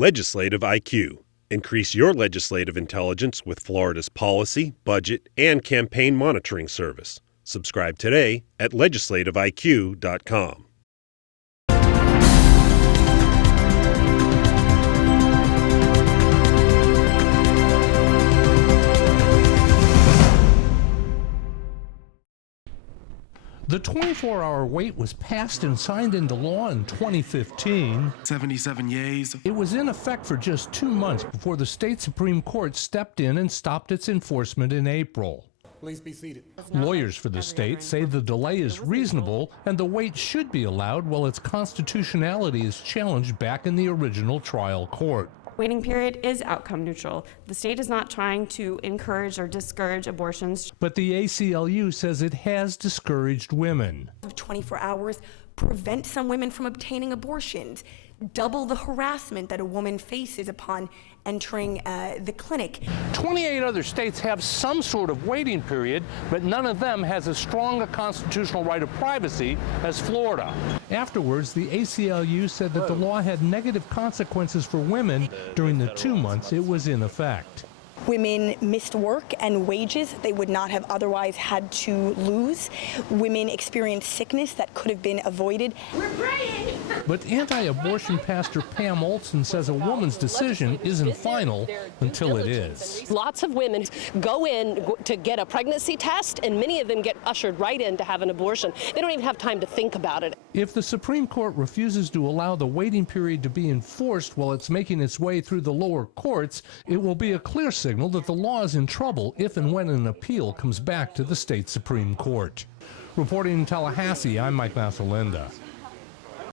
Legislative IQ. Increase your legislative intelligence with Florida's policy, budget, and campaign monitoring service. Subscribe today at legislativeiq.com. The 24-hour wait was passed and signed into law in 2015. 77 yeas. It was in effect for just 2 months before the state Supreme Court stepped in and stopped its enforcement in April. Please be seated. Lawyers for the state say the delay is reasonable and the wait should be allowed while its constitutionality is challenged back in the original trial court. Waiting period is outcome neutral. The state is not trying to encourage or discourage abortions. But the ACLU says it has discouraged women. 24 hours prevent some women from obtaining abortions, double the harassment that a woman faces upon entering the clinic. 28 other states have some sort of waiting period, but none of them has as strong a constitutional right of privacy as Florida. Afterwards, the ACLU said that the law had negative consequences for women during the 2 months it was in effect. Women missed work and wages they would not have otherwise had to lose. Women experienced sickness that could have been avoided. We're praying! But anti-abortion pastor Pam Olson says a woman's decision isn't final until it is. Lots of women go in to get a pregnancy test, and many of them get ushered right in to have an abortion. They don't even have time to think about it. If the Supreme Court refuses to allow the waiting period to be enforced while it's making its way through the lower courts, it will be a clear signal that the law is in trouble if and when an appeal comes back to the state Supreme Court. Reporting in Tallahassee, I'm Mike Massalinda.